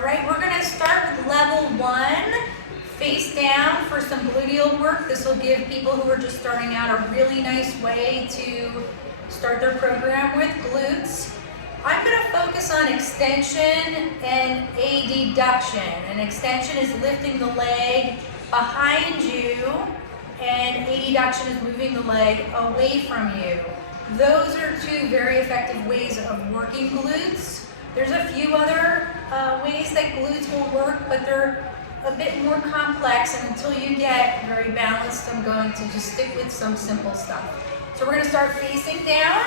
All right, we're gonna start with level 1, face down for some gluteal work. This will give people who are just starting out a really nice way to start their program with glutes. I'm gonna focus on extension and adduction. And extension is lifting the leg behind you, and adduction is moving the leg away from you. Those are two very effective ways of working glutes. There's a few other ways that glutes will work, but they're a bit more complex, and until you get very balanced, I'm going to just stick with some simple stuff. So we're going to start facing down,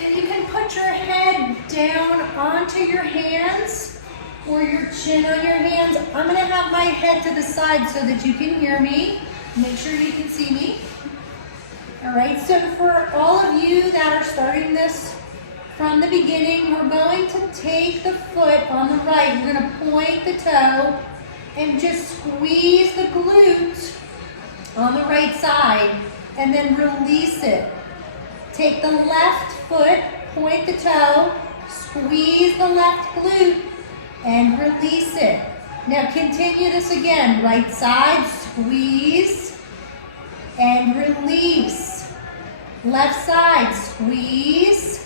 and you can put your head down onto your hands or your chin on your hands. I'm going to have my head to the side so that you can hear me. Make sure you can see me. All right, so for all of you that are starting this from the beginning, we're going to take the foot on the right. We're going to point the toe and just squeeze the glute on the right side and then release it. Take the left foot, point the toe, squeeze the left glute and release it. Now continue this again. Right side, squeeze and release. Left side, squeeze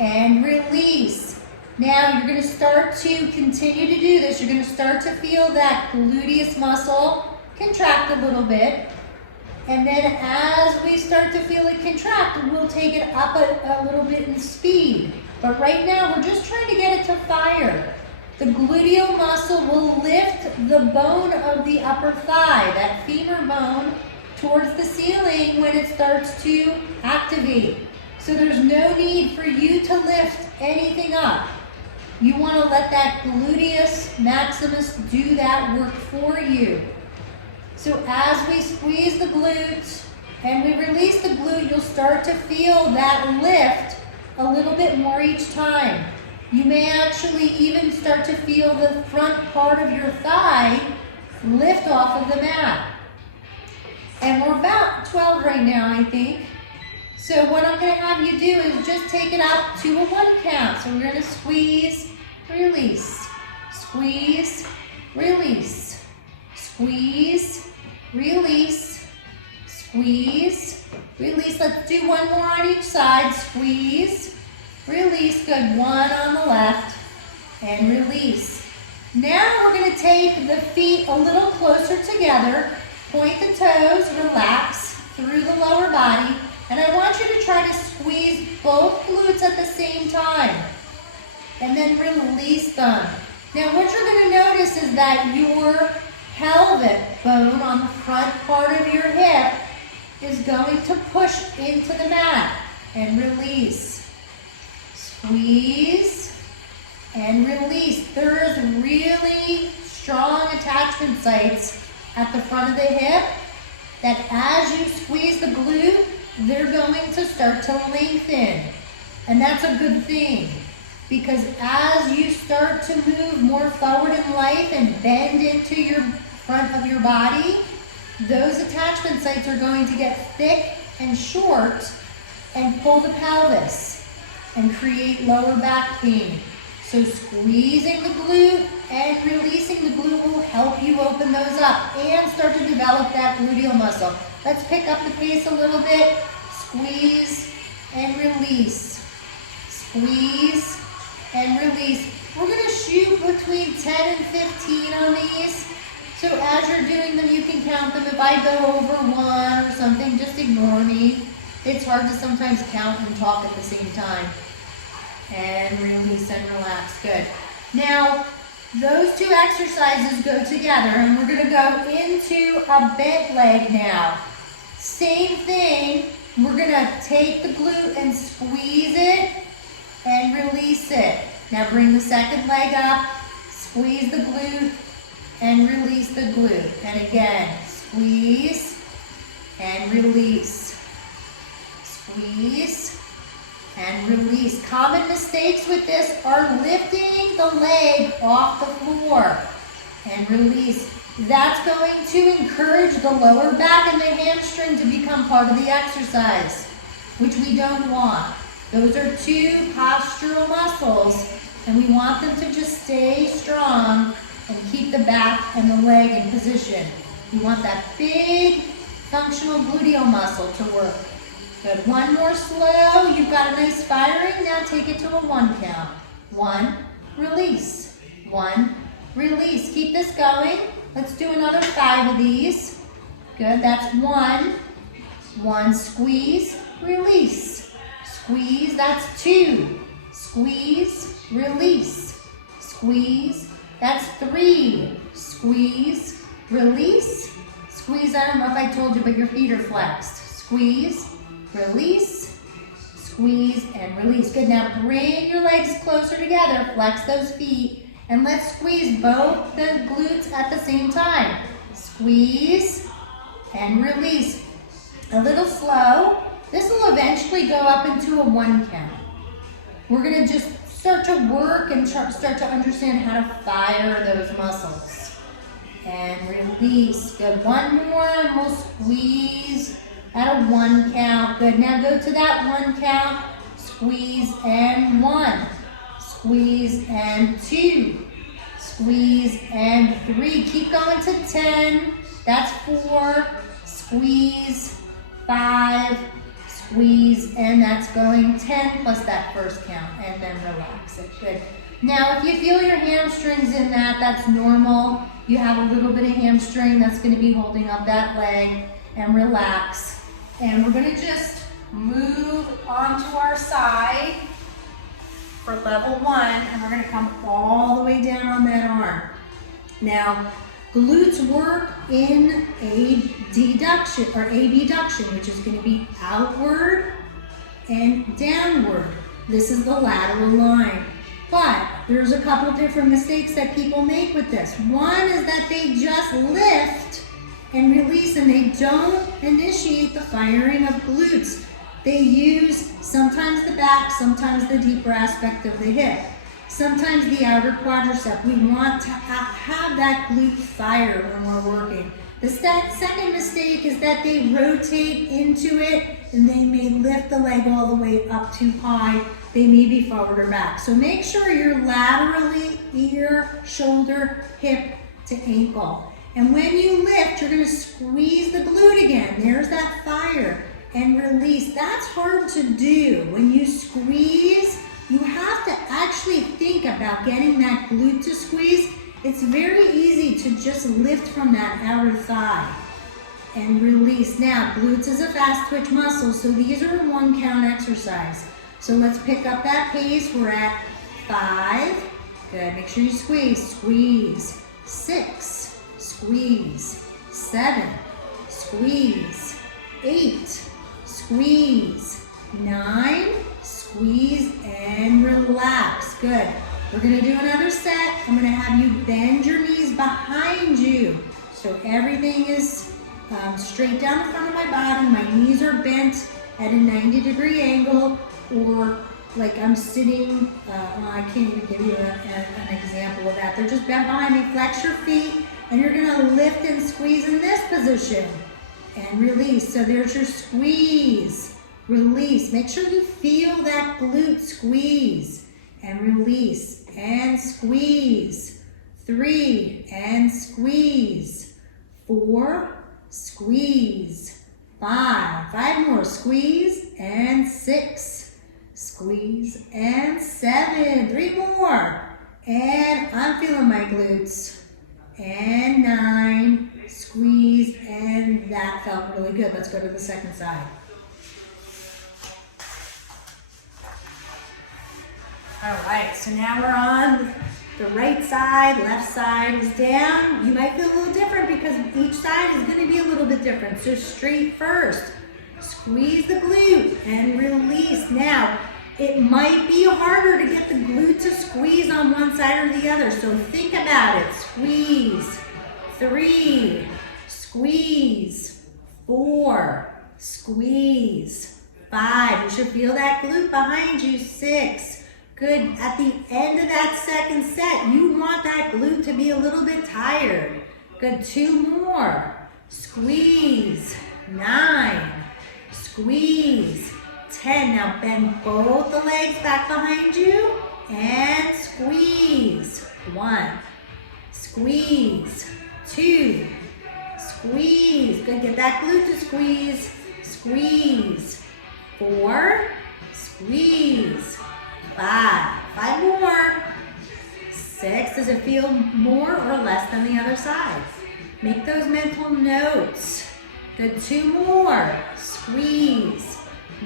and release. Now you're going to start to continue to do this. You're going to start to feel that gluteus muscle contract a little bit. And then as we start to feel it contract, we'll take it up a little bit in speed. But right now we're just trying to get it to fire. The gluteal muscle will lift the bone of the upper thigh, that femur bone, towards the ceiling when it starts to activate. So there's no need for you to lift anything up. You want to let that gluteus maximus do that work for you. So as we squeeze the glutes and we release the glute, you'll start to feel that lift a little bit more each time. You may actually even start to feel the front part of your thigh lift off of the mat. And we're about 12 right now, I think. So what I'm going to have you do is just take it up to a 1 count. So we're going to squeeze, release, squeeze, release, squeeze, release, squeeze, release. Let's do one more on each side. Squeeze, release. Good. One on the left and release. Now we're going to take the feet a little closer together. Point the toes, relax through the lower body. And I want you to try to squeeze both glutes at the same time. And then release them. Now what you're going to notice is that your pelvic bone on the front part of your hip is going to push into the mat. And release. Squeeze and release. There is really strong attachment sites at the front of the hip that as you squeeze the glute, they're going to start to lengthen. And that's a good thing, because as you start to move more forward in life and bend into your front of your body, those attachment sites are going to get thick and short and pull the pelvis and create lower back pain. So squeezing the glute and releasing the glute will help you open those up and start to develop that gluteal muscle. Let's pick up the pace a little bit. Squeeze and release. Squeeze and release. We're going to shoot between 10 and 15 on these. So as you're doing them, you can count them. If I go over 1 or something, just ignore me. It's hard to sometimes count and talk at the same time. And release and relax. Good. Now, those two exercises go together, and we're going to go into a bent leg now. Same thing. We're going to take the glute and squeeze it and release it. Now bring the second leg up, squeeze the glute and release the glute. And again, squeeze and release. Squeeze and release. Common mistakes with this are lifting the leg off the floor and release. That's going to encourage the lower back and the hamstring to become part of the exercise, which we don't want. Those are two postural muscles And we want them to just stay strong and keep the back and the leg in position. You want that big functional gluteal muscle to work. Good, one more slow. You've got a nice firing. Now take it to a 1 count. 1, release. 1, release. Keep this going. Let's do another 5 of these. Good, that's 1. 1, squeeze, release. Squeeze, that's 2. Squeeze, release. Squeeze, that's 3. Squeeze, release. Squeeze, I don't know if I told you, but your feet are flexed. Squeeze, release, squeeze, and release. Good, now bring your legs closer together, flex those feet, and let's squeeze both the glutes at the same time. Squeeze and release. A little slow. This will eventually go up into a 1 count. We're gonna just start to work and start to understand how to fire those muscles. And release. Good, one more, and we'll squeeze at a 1 count. Good, now go to that 1 count. Squeeze and 1. Squeeze and 2. Squeeze and 3. Keep going to 10. That's 4. Squeeze, 5. Squeeze, and that's going 10 plus that first count, and then relax it. Good. Now, if you feel your hamstrings in that, that's normal. You have a little bit of hamstring that's going to be holding up that leg, and relax. And we're going to just move onto our side for level 1, and we're going to come all the way down on that arm. Now, glutes work in abduction, which is going to be outward and downward. This is the lateral line. But there's a couple different mistakes that people make with this. One is that they just lift and release, and they don't initiate the firing of glutes. They use sometimes the back, sometimes the deeper aspect of the hip, sometimes the outer quadricep. We want to have that glute fire when we're working. The second mistake is that they rotate into it, and they may lift the leg all the way up too high. They may be forward or back. So make sure you're laterally, ear, shoulder, hip to ankle. And when you lift, you're gonna squeeze the glute again. There's that fire, and release. That's hard to do. When you squeeze, you have to actually think about getting that glute to squeeze. It's very easy to just lift from that outer thigh and release. Now, glutes is a fast twitch muscle, so these are a 1 count exercise. So let's pick up that pace. We're at 5. Good, make sure you squeeze. Squeeze. 6. Squeeze. 7. Squeeze. 8. Squeeze. 9. Squeeze and relax. Good. We're going to do another set. I'm going to have you bend your knees behind you. So everything is straight down the front of my body. My knees are bent at a 90-degree angle, or like I'm sitting, I can't even give you an example of that. They're just bent behind me. Flex your feet, and you're going to lift and squeeze in this position. And release. So there's your squeeze. Release. Make sure you feel that glute squeeze. And release. And squeeze. 3. And squeeze. 4. Squeeze. 5. 5 more. Squeeze. And 6. Squeeze. And 7. 3 more. And I'm feeling my glutes. And 9. Squeeze. And that felt really good. Let's go to the second side. All right, so now we're on the right side, left side is down. You might feel a little different because each side is going to be a little bit different. So straight first, squeeze the glute and release. Now, it might be harder to get the glute to squeeze on one side or the other, so think about it. Squeeze. 3, squeeze. 4, squeeze. 5, you should feel that glute behind you. 6. Good. At the end of that second set, you want that glute to be a little bit tired. Good. 2 more. Squeeze. 9. Squeeze. 10. Now bend both the legs back behind you and squeeze. 1, squeeze, 2, squeeze. Good, get that glute to squeeze, squeeze. 4, squeeze. 5 more. 6, does it feel more or less than the other side? Make those mental notes. Good, 2 more. Squeeze.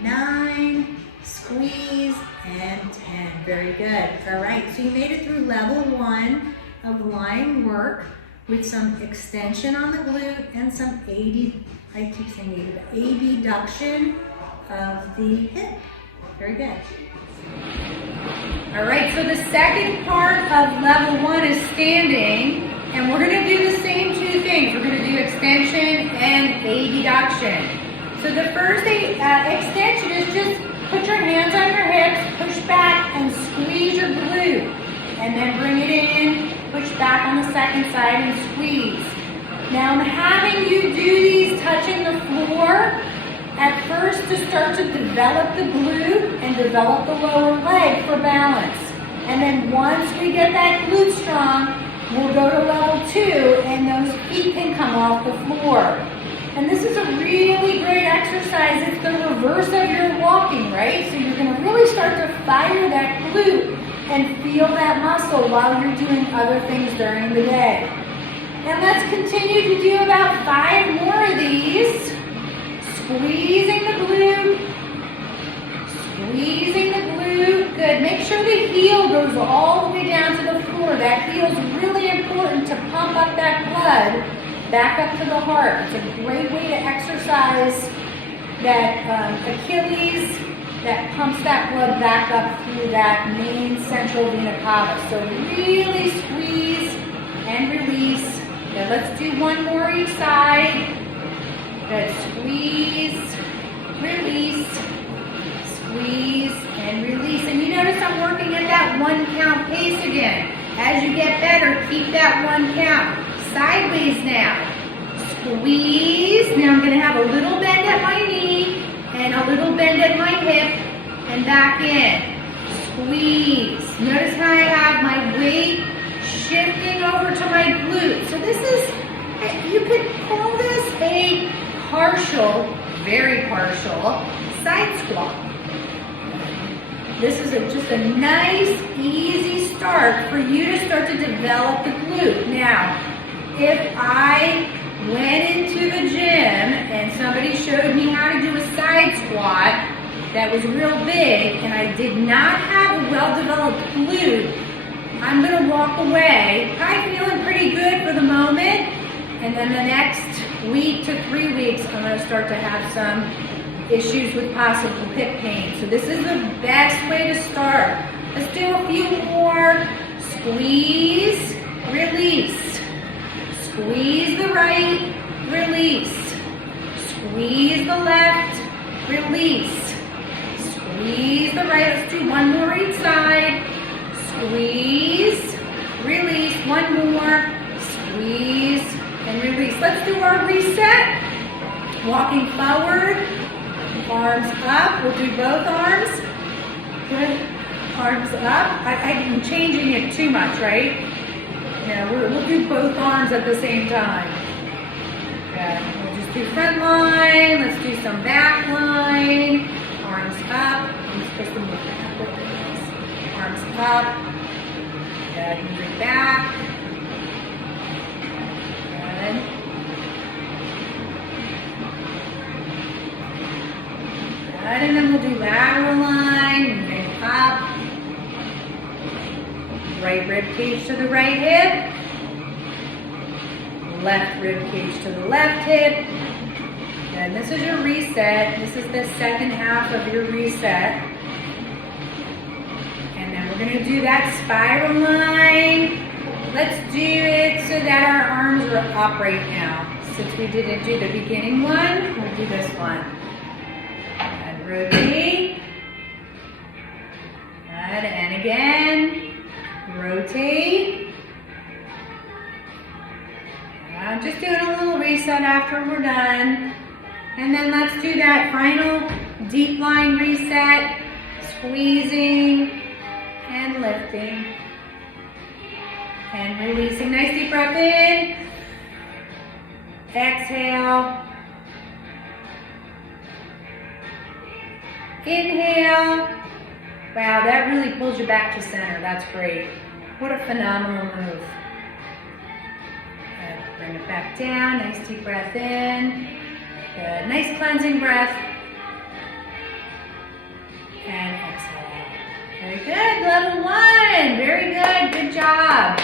9, squeeze, and 10. Very good. All right, so you made it through level 1 of line work with some extension on the glute and some abduction of the hip. Very good. All right, so the second part of level 1 is standing, and we're going to do the same 2 things. We're going to do extension and abduction. So the first extension is just put your hands on your hips, push back and squeeze your glute, and then bring it in, push back on the second side and squeeze. Now I'm having you do these touching the floor at first to start to develop the glute and develop the lower leg for balance. And then once we get that glute strong, we'll go to level 2 and those feet can come off the floor. And this is a really great exercise. It's the reverse of your walking, right? So you're going to really start to fire that glute and feel that muscle while you're doing other things during the day. And let's continue to do about 5 more of these. Squeezing the glute, squeezing the glute. Good. Make sure the heel goes all the way down to the floor. That heel is really important to pump up that blood back up to the heart. It's a great way to exercise that Achilles that pumps that blood back up through that main central vena cava. So really squeeze and release. Now let's do 1 more each side. Good. Squeeze, release, squeeze, and release. And you notice I'm working at that 1 count pace again. As you get better, keep that 1 count. Sideways now. Squeeze. Now I'm going to have a little bend at my knee and a little bend at my hip and back in. Squeeze. Notice how I have my weight shifting over to my glute. So this is, you could call this a partial, very partial side squat. This is just a nice, easy start for you to start to develop the glute. Now, if I went into the gym and somebody showed me how to do a side squat that was real big and I did not have a well-developed glute, I'm going to walk away, probably feeling pretty good for the moment, and then the next week to 3 weeks, I'm going to start to have some issues with possible hip pain. So this is the best way to start. Let's do a few more. Squeeze, release. Squeeze the right, release. Squeeze the left, release. Squeeze the right. Let's do 1 more each side. Squeeze, release. 1 more. Squeeze and release. Let's do our reset. Walking forward, arms up. We'll do both arms. Good. Arms up. I'm changing it too much, right? Yeah, we'll do both arms at the same time. Good. We'll just do front line. Let's do some back line. Arms up. I'm supposed to move back with this. Arms up. Good. Moving back. Good. And then we'll do lateral line, moving up. Right rib cage to the right hip. Left rib cage to the left hip. And this is your reset. This is the second half of your reset. And then we're going to do that spiral line. Let's do it so that our arms are up right now. Since we didn't do the beginning one, we'll do this one. Rotate, good, and again, rotate. Just doing a little reset after we're done. And then let's do that final deep line reset, squeezing And lifting. And releasing. Nice deep breath in. Exhale. Inhale. Wow, that really pulls you back to center. That's great. What a phenomenal move. Good. Bring it back down. Nice deep breath in. Good. Nice cleansing breath. And exhale. Very good. Level 1. Very good. Good job.